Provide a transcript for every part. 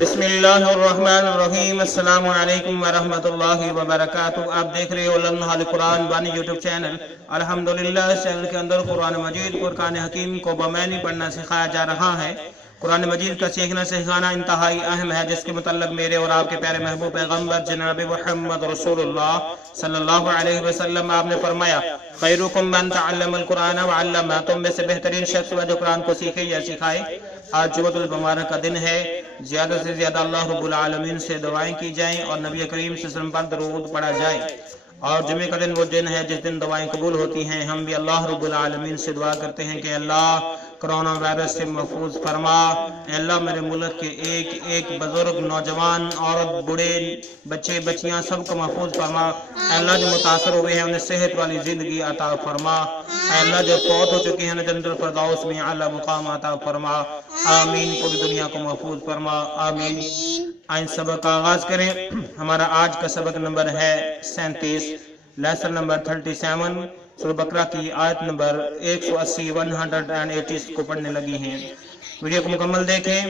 بسم اللہ الرحمن الرحیم، السلام علیکم ورحمت اللہ وبرکاتہ۔ آپ دیکھ رہے ہو لمحہ قرآن بانی یوٹیوب چینل۔ الحمدللہ اس چینل کے اندر قرآن مجید قرآن حکیم کو بمعنی پڑھنا سکھایا جا رہا ہے۔ قرآن مجید کا سیکھنا سکھانا انتہائی اہم ہے، جس کے متعلق میرے اور آپ کے پیارے محبوب پیغمبر جناب محمد رسول اللہ صلی اللہ علیہ وسلم آپ نے فرمایا، خیرکم من تعلم القرآن وعلمہ، تم میں سے بہترین شخص وہ جو قرآن کو سیکھے یا سکھائے۔ آج جمعۃ المبارک کا دن ہے، زیادہ سے زیادہ اللہ رب العالمین سے دعائیں کی جائیں اور نبی کریم صلی اللہ علیہ وسلم پر درود پڑھا جائے۔ اور جمعہ کا دن وہ دن ہے جس دن دعائیں قبول ہوتی ہیں۔ ہم بھی اللہ رب العالمین سے دعا کرتے ہیں کہ اللہ کرونا وائرس سے محفوظ فرما۔ اے اللہ میرے ملک کے ایک ایک بزرگ، نوجوان، عورت، بوڑھے، بچے بچیاں سب کو محفوظ فرما۔ اے اللہ جو متاثر ہوئے ہیں انہیں صحت والی زندگی عطا فرما۔ اے اللہ جو فوت ہو چکے ہیں انہیں جنت الفردوس میں اعلیٰ مقام عطا فرما۔ آمین۔ پوری دنیا کو محفوظ فرما۔ آمین۔ آئیں سبق کا آغاز کریں۔ ہمارا آج کا سبق نمبر ہے 37، لیسن نمبر 37، سورہ بقرہ کی آیت نمبر 180 180 کو پڑھنے لگی ہیں۔ ویڈیو کو مکمل دیکھیں۔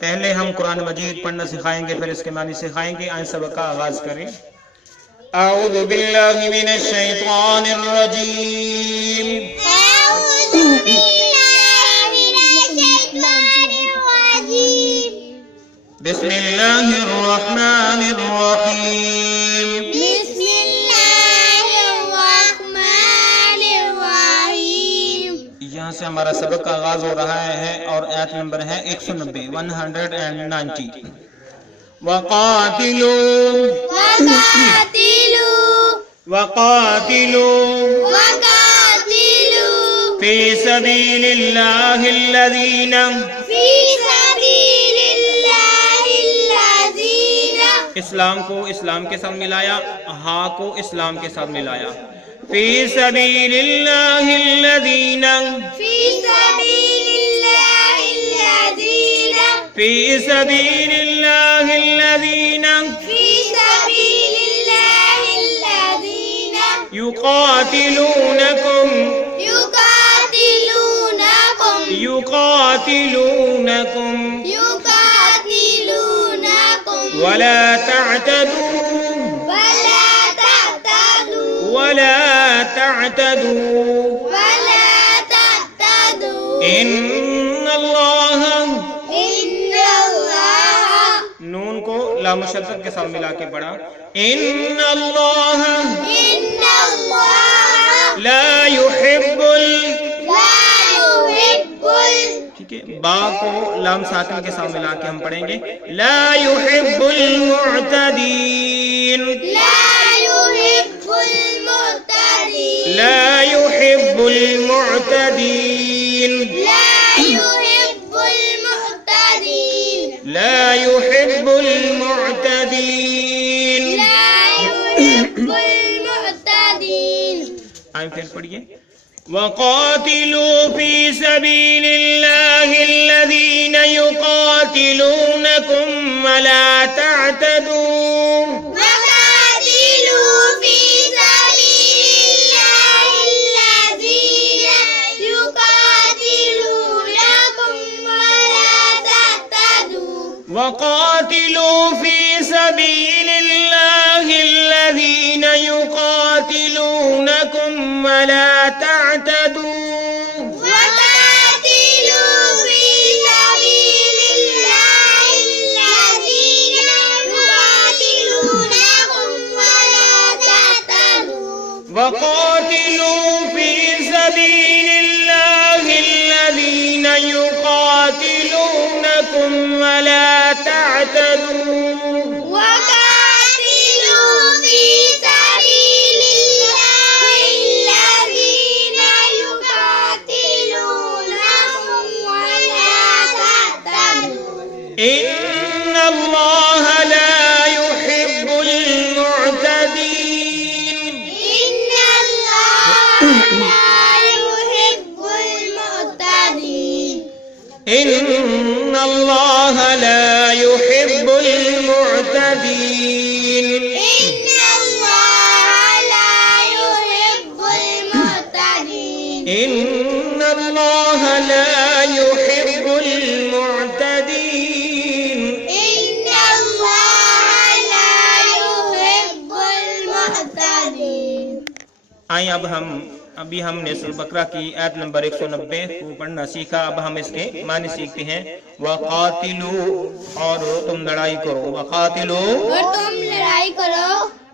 پہلے ہم قرآن مجید پڑھنا سکھائیں گے، پھر اس کے معنی سکھائیں گے۔ آئیں سبق کا آغاز کریں۔ اعوذ باللہ من الشیطان الرجیم، بسم اللہ الرحمن الرحیم، بسم اللہ الرحمن الرحیم۔ یہاں سے ہمارا سبق کا آغاز ہو رہا ہے اور آیت نمبر ہے 190 190۔ وقاتلوا فی سبیل اللہ الذین، اسلام کو اسلام کے ساتھ ملایا، ہاں کو اسلام کے ساتھ ملایا۔ فی سبیل اللہ الذین، فی سبیل اللہ الذین یقاتلونکم ولا تعتدوا ان اللہ، نون کو لام شدت کے ساتھ ملا کے پڑھا، ان اللہ لا يحب ٹھیک ہے، با کو لام ساکن کے ساتھ ملا کے ہم پڑھیں گے، لا يحب المعتدین، لا يحب المعتدین، لا يحب المعتدین۔ آئیں پھر پڑھیے، وقاتلوا فی سبیل اللہ الذین یقاتلونکم ولا تعتدوا، وقاتلوا فی سبیل اللہ الذین یقاتلونکم ولا تعتدوا، وقاتلوا فی سبیل اللہ الذین یقاتلونکم ولا تعتدوا، ان اللہ لا يحب المعتدین، ان اللہ لا يحب المعتدین، ان اللہ لا يحب المعتدین، آئیں ابھی ہم نے سورہ بقرہ کی آیت نمبر 190 کو پڑھنا سیکھا. اب ہم اس کے معنی سیکھتے ہیں. وَقَاتِلُوا اور تم لڑائی کرو. وَقَاتِلُوا اور تم لڑائی کرو.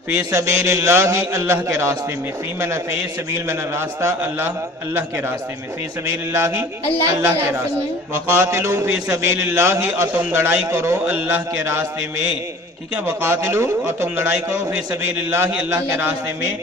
فی سبیل اللہ اللہ کے راستے میں. فی منا فی سبیل منا راستہ اللہ کے راستے میں. فی سبیل اللہ اللہ کے راستے. وقاتلوا فی سبیل اللہ اور تم لڑائی کرو اللہ کے راستے میں. ٹھیک ہے. وقاتلوا اور تم لڑائی کرو فی سبیل اللہ اللہ کے راستے میں.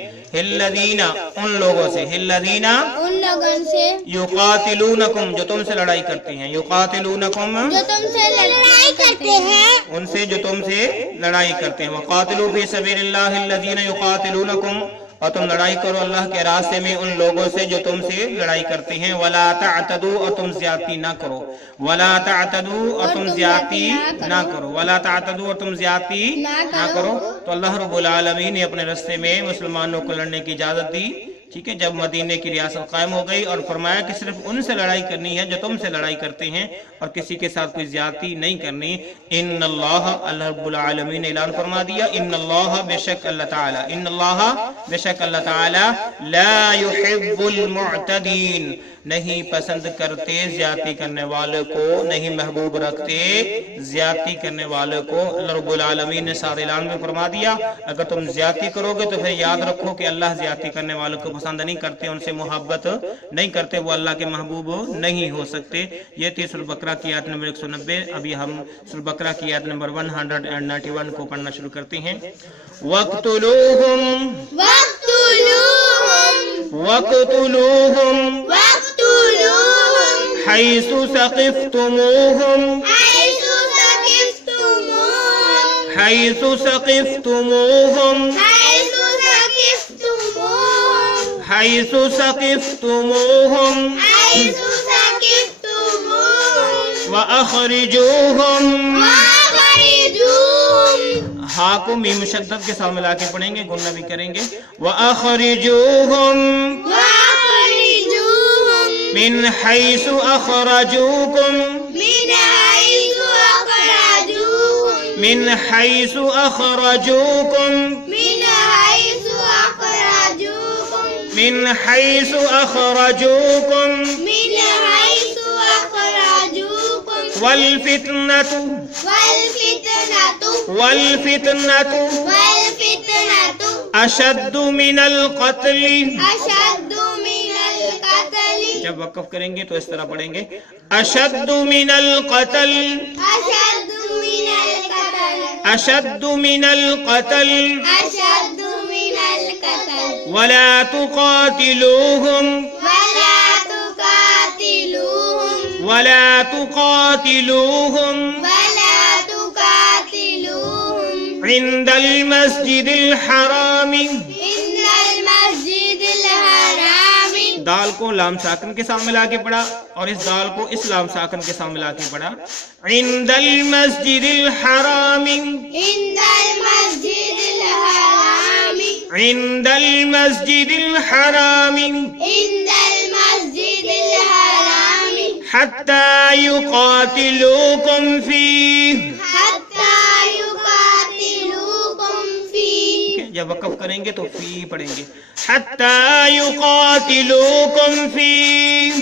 الذین ان لوگوں سے. الذین ان لوگوں سے. یقاتلونکم جو تم سے لڑائی کرتے ہیں. یقاتلونکم جو تم سے لڑائی کرتے ہیں. ان سے جو تم سے لڑائی کرتے ہیں. وقاتلوا فی سبیل اللہ الذین یقاتلونکم اور تم لڑائی کرو اللہ کے راستے میں ان لوگوں سے جو تم سے لڑائی کرتے ہیں. ولا تعتدوا اور تم زیادتی نہ کرو. ولا تعتدوا اور تم زیادتی نہ کرو. ولا تعتدوا اور تم زیادتی نہ کرو. تو اللہ رب العالمین نے اپنے راستے میں مسلمانوں کو لڑنے کی اجازت دی. ٹھیک ہے. جب مدینے کی ریاست قائم ہو گئی اور فرمایا کہ صرف ان سے لڑائی کرنی ہے جو تم سے لڑائی کرتے ہیں اور کسی کے ساتھ کوئی زیادتی نہیں کرنی. ان اللہ اللہ رب العالمین نے اعلان فرما دیا. ان اللہ بے شک اللہ تعالی. ان اللہ بے شک اللہ تعالی لا يحب المعتدین نہیں پسند کرتے زیادتی کرنے والوں کو. نہیں محبوب رکھتے زیادتی کرنے والوں کو. اللہ رب العالمین نے ساتھ اعلان میں فرما دیا اگر تم زیادتی کرو گے تو پھر یاد رکھو کہ اللہ زیادتی کرنے والوں کو پسند نہیں کرتے. ان سے محبت نہیں کرتے. وہ اللہ کے محبوب نہیں ہو سکتے. یہ تھی سورہ بقرہ کی آیت نمبر 190. ابھی ہم سورہ بقرہ کی آیت نمبر 191 کو پڑھنا شروع کرتے ہیں. وَاقْتُلُوهُمْ حَيْثُ ثَقِفْتُمُوهُمْ حَيْثُ ثَقِفْتُمُوهُمْ وَأَخْرِجُوهُمْ ہاں کو میم مشدد کے ساتھ ملا کے پڑھیں گے. گننا بھی کریں گے. وَأَخْرِجُوهُمْ مِنْ حَيْثُ أَخْرَجُوكُمْ مِنْ حَيْثُ أَخْرَجُوكُمْ مِنْ حَيْثُ أَخْرَجُوكُمْ وَالْفِتْنَةُ أَشَدُّ مِنَ الْقَتْلِ. جب وقف کریں گے تو اس طرح پڑھیں گے. أَشَدُّ مِنَ الْقَتْلِ أَشَدُّ مِنَ الْقَتْلِ وَلَا تُقَاتِلُوهُمْ عند المسجد الحرام. دال کو لام ساکن کے ساتھ ملا کے پڑھا اور اس دال کو اس لام ساکن کے ساتھ ملا کے پڑھا. عند المسجد الحرام عند المسجد الحرام حتى يقاتلوكم فيه. جب وقف کریں گے تو فی پڑھیں گے. حتى يقاتلوكم فيه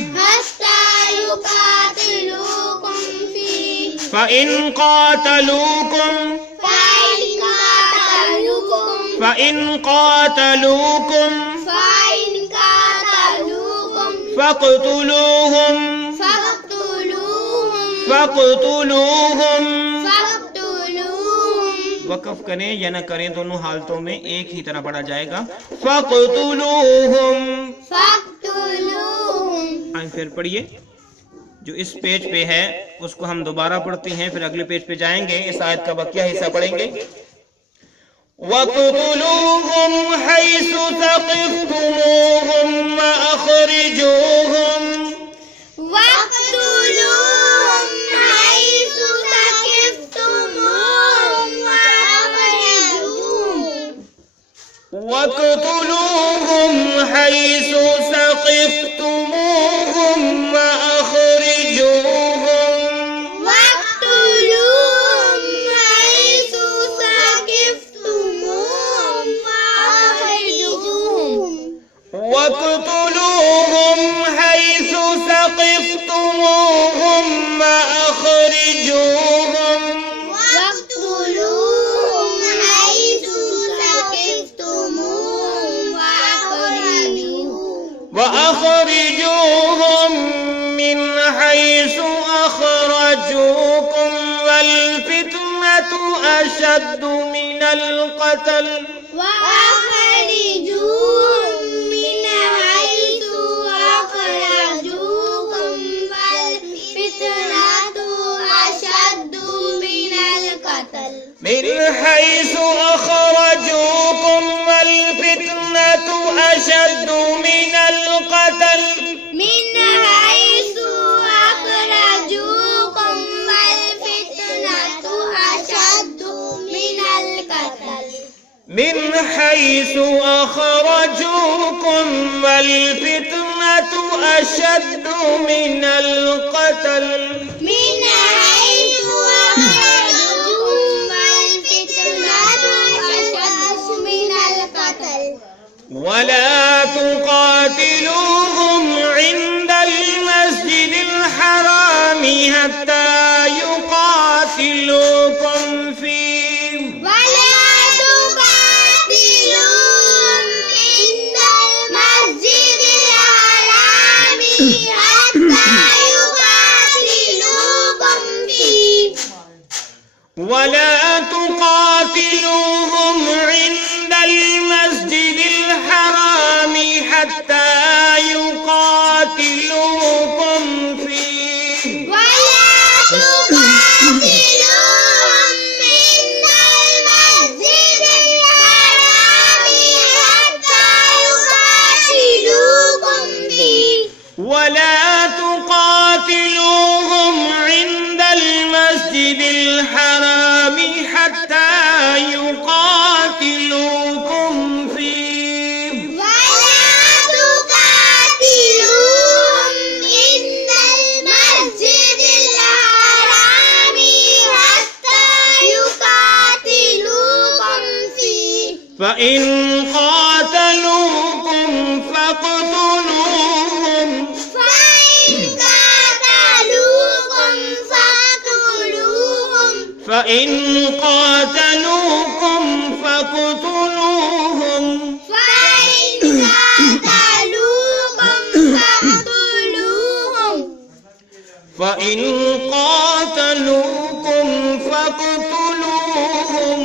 فإن قاتلوكم فاقتلوهم وقف کریں یا نہ کریں دونوں حالتوں میں ایک ہی طرح پڑھا جائے گا. فاقتلوهم. پھر پڑھیے جو اس پیج پہ ہے اس کو ہم دوبارہ پڑھتے ہیں پھر اگلے پیج پہ جائیں گے. اس آیت کا بقیہ حصہ پڑھیں گے. وَاقْتُلُوهُمْ حَيْثُ ثَقِفْتُمُوهُمْ وَأَخْرِجُوهُمْ وَاقْتُلُوهُمْ حَيْثُ ثَقِفْتُمُوهُمْ أشد من القتل وأخرجوهم من حيث أخرجوكم والفتنة أشد من القتل من حيث أخرجوكم والفتنة أشد من القتل من حيث أخرجوكم والفتنة أشد من القتل من حيث أخرجوكم والفتنة أشد من القتل من حيث أخرجوكم والفتنة أشد من القتل ولا تقاتلوهم عند المسجد الحرام حتى يقاتلوكم فيه ولا تقاتلوهم عند المسجد الحرام حتى يقاتلوكم فيه ولا تقاتلوهم عند المسجد الحرام حتى يقاتلوكم فيه ولا تقاتلوهم عند المسجد الحرام حتى يقاتلوكم فيه ولا تقاتلوهم عند المسجد الحرام حتى يقاتلوكم فيه ولا تقاتلوهم عند المسجد الحرام حتى يقاتلوكم فيه فإن قاتلوكم فاقتلوهم فإن قاتلوكم فاقتلوهم فإن قاتلوكم فاقتلوهم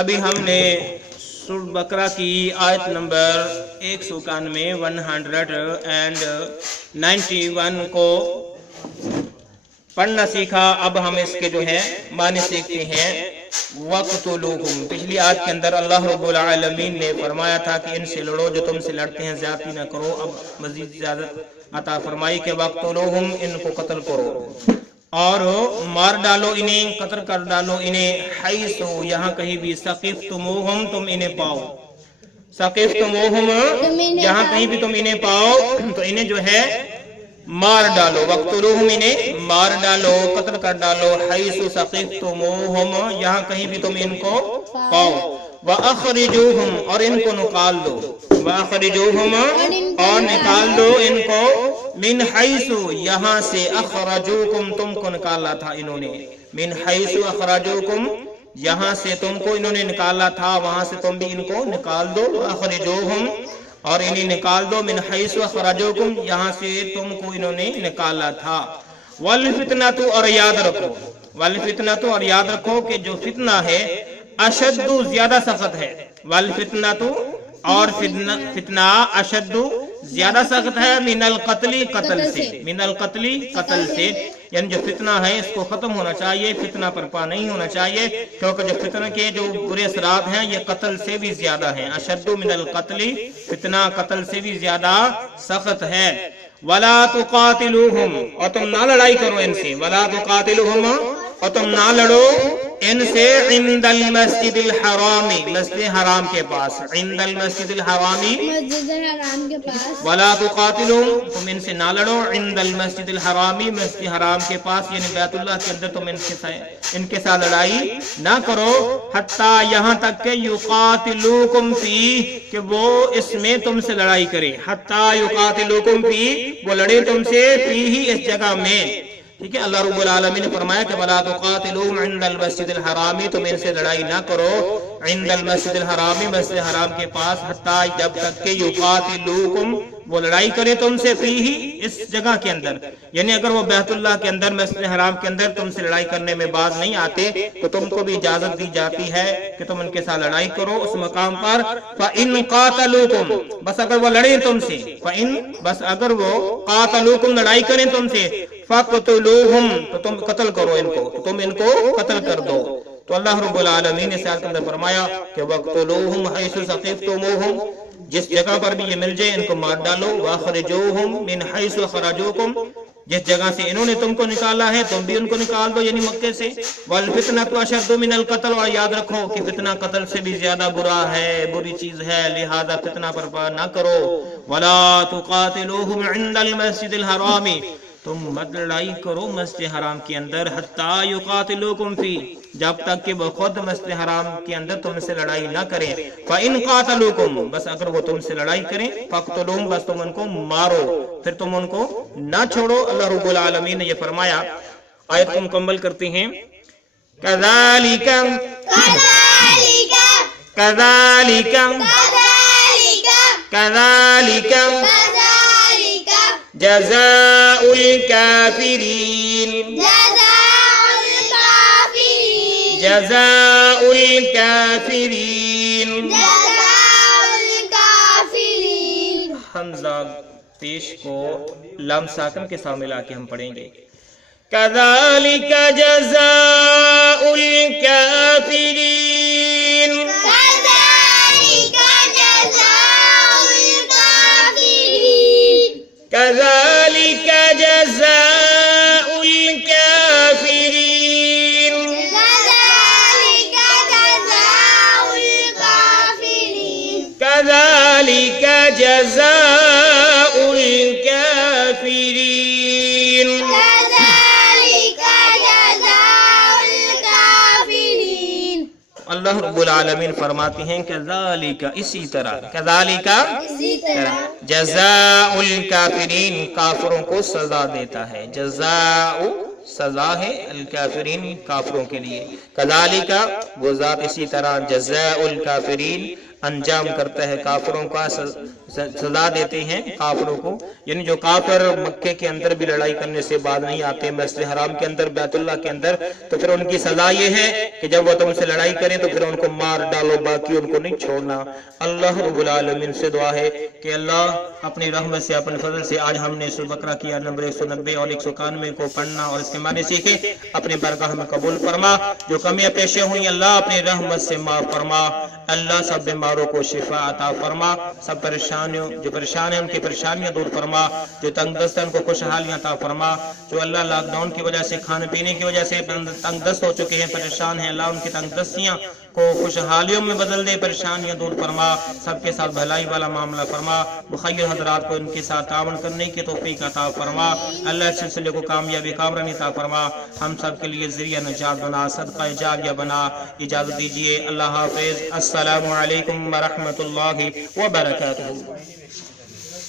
ابھی ہم نے سورہ بقرہ کی آیت نمبر 191 کو پڑھنا سیکھا. اب ہم اس کے جو ہے معنی سیکھتے ہیں. وَقْتُلُوهُمْ پچھلی آیت کے اندر اللہ رب العالمین نے فرمایا تھا کہ ان سے لڑو جو تم سے لڑتے ہیں, زیادتی نہ کرو. اب مزید زیادہ عطا فرمائی کہ وَقْتُلُوهُمْ ان کو قتل کرو اور مار ڈالو انہیں, قتل کر ڈالو انہیں. حیث یہاں کہیں بھی, ثقفتموہم تم انہیں پاؤ, ثقفتموہم یہاں کہیں بھی تم انہیں پاؤ تو انہیں جو ہے مار ڈالو. وقتلوہم انہیں مار ڈالو, قتل کر ڈالو. حیث ثقفتموہم یہاں کہیں بھی تم ان کو پاؤ. وَأَخْرِجُوهُمْ اور ان کو نکال دو. وَأَخْرِجُوهُمْ اور نکال دو ان کو. من حیث یہاں سے, اخرجوکم تم کو نکالا تھا انہوں نے. من حیث اخرجوکم یہاں سے تم کو انہوں نے نکالا تھا, وہاں سے تم بھی ان کو نکال دو. اخرجوہم اور انہیں نکال دو. من حیث اخرجوکم یہاں سے تم کو انہوں نے نکالا تھا. والفتنۃ اور یاد رکھو, والفتنۃ اور یاد رکھو کہ جو فتنہ ہے اشد زیادہ سخت ہے. والفتنۃ اور فتنہ اشد زیادہ سخت ہے. من القتل قتل سے, من القتل قتل سے, یعنی جو فتنہ ہے اس کو ختم ہونا چاہیے, فتنہ برپا نہیں ہونا چاہیے, کیونکہ جو فتنہ کے جو برے اثرات ہیں یہ قتل سے بھی زیادہ ہیں. اشد من القتل فتنہ قتل سے بھی زیادہ سخت ہے. ولا تقاتلوہم اور تم نہ لڑائی کرو ان سے. ولا تقاتلوہم اور تم نہ لڑو ان سے. عند المسجد الحرام مسجد حرام کے پاس. عند المسجد الحرام مسجد الحرام کے پاس. ولا تقاتلوہم تم ان سے نہ لڑو. عند المسجد الحرام مسجد حرام کے پاس, یعنی بیت اللہ کے اندر تم ان کے ساتھ لڑائی نہ کرو. حتی یہاں تک کہ یقاتلوکم فیہ کہ وہ اس میں تم سے لڑائی کرے. حتی یقاتلوکم فیہ وہ لڑے تم سے, فیہ اس جگہ میں. ٹھیک ہے. اللہ رب العالمین نے فرمایا کہ وَلَا تُقَاتِلُوهُمْ عِنْدَ الْمَسْجِدِ الْحَرَامِ، تم ان سے لڑائی نہ کرو عند المسجد الحرام، مسجد حرام کے پاس، حتیٰ جب تک کہ یقاتلوکم، وہ لڑائی کرے تم سے فیہ، اس جگہ کے اندر. یعنی اگر وہ بیت اللہ کے اندر، مسجد حرام کے اندر تم سے لڑائی کرنے میں باز نہیں آتے تو تم کو بھی اجازت دی جاتی ہے کہ تم ان کے ساتھ لڑائی کرو اس مقام پر. فَإِن قَاتَلُوكُمْ، بس اگر وہ لڑیں تم سے، فَإِن، بس اگر وہ قَاتَلُوكُمْ، لڑائی کریں تم سے، فَقْتُلُوهُمْ، تو تم قتل کرو ان کو، تو تم ان کو قتل کر دو. تو اللہ رب العالمین نے آیت کے اندر فرمایا کہ وَقْتُلُوهُمْ حَيْثُ ثَقِفْتُمُوهُمْ، جس جگہ پر بھی یہ مل جائے ان کو مار ڈالو. وَأَخْرِجُوهُمْ مِنْ حَيْثُ أَخْرَجُوكُمْ، جس جگہ سے انہوں نے تم کو نکالا ہے تم بھی ان کو نکال دو، یعنی مکے سے. وَالْفِتْنَةُ أَشَدُّ مِنَ الْقَتْلِ، اور یاد رکھو کہ فتنہ قتل سے بھی زیادہ برا ہے، بری چیز ہے، لہذا فتنہ برپا نہ کرو. وَلَا تُقَاتِلُوهُمْ عِنْدَ الْمَسْجِدِ الْحَرَامِ، تم مت لڑائی کرو مسجد حرام کے اندر، حتیٰ یقاتلوکم فی، جب تک کہ وہ خود مسجد حرام کے اندر تم سے لڑائی نہ کریں. فَإِن قَاتَلُوكُمْ، بس اگر وہ تم سے لڑائی کریں، فَاقْتُلُوهُمْ، بس تم ان کو مارو، پھر تم ان کو نہ چھوڑو. اللہ رب العالمین نے یہ فرمایا. آیت کو مکمل کرتے ہیں. كَذَلِكَ كَذَلِكَ كَذَلِكَ كَذَلِكَ كَذَلِكَ كَذَلِكَ جَزَاءُ الْكَافِرِينَ جَزَاءُ الْكَافِرِينَ جَزَاءُ الْكَافِرِينَ. جَزَاءُ الْكَافِرِينَ. حمزہ پیش کو لام ساکن کے ساتھ ملا کے ہم پڑھیں گے. كَذَلِكَ جَزَاءُ الْكَافِرِينَ كَذَلِكَ جَزَاءُ الْكَافِرِينَ كَذَلِكَ جَزَاءُ الْكَافِرِينَ كَذَلِكَ جَزَاءُ الْكَافِرِينَ كَذَلِكَ جَزَاءُ الْكَافِرِينَ. كَذَلِكَ جَزَاءُ الْكَافِرِينَ. اللہ رب العالمین فرماتے ہیں كَذَلِكَ، اسی طرح، كَذَلِكَ اسی طرح جزاء الکافرین، کافروں کو سزا دیتا ہے. جزاء سزا ہے، الکافرین کافروں کے لیے. کذالک وہ ذات اسی طرح جزاء الکافرین انجام کرتا ہے کافروں کا، سزا دیتے ہیں کافروں کو. یعنی جو کافر مکے کے اندر بھی لڑائی کرنے سے بعد نہیں آتے مسجد حرام کے اندر، بیت اللہ کے اندر، تو پھر ان کی سزا یہ ہے کہ جب وہ تم سے لڑائی کریں تو پھر ان کو مار ڈالو، باقی ان کو نہیں چھوڑنا. اللہ رب العالمین سے دعا ہے کہ اللہ اپنی رحمت سے، اپنے فضل سے آج ہم نے سورہ بقرہ کی نمبر 190 اور 191 کو پڑھنا اور اس کے معنی سیکھے. اپنے برگاہ میں قبول فرما. جو کمیاں پیشے ہوئی اللہ اپنی رحمت سے معاف فرما. اللہ سب بیماروں کو شفا عطا فرما. سب پریشانیوں، جو پریشان ہیں ان کی پریشانیاں دور فرما. جو تنگ دست ہیں ان کو خوشحالیاں عطا فرما. جو اللہ لاک ڈاؤن کی وجہ سے، کھانے پینے کی وجہ سے تنگ دست ہو چکے ہیں، پریشان ہیں، اللہ ان کی تنگ دستیاں کو خوشحالیوں میں بدل دے، پریشانیاں دور فرما. سب کے ساتھ بھلائی والا معاملہ فرما. مخیر حضرات کو ان کے ساتھ تعاون کرنے کی توفیق عطا فرما. اللہ اس سلسلے کو کامیابی کامرانی عطا فرما. ہم سب کے لیے ذریعہ نجات بنا، صدقہ جاریہ بنا. اجازت دیجیے. اللہ حافظ. السلام علیکم ورحمۃ اللہ وبرکاتہ.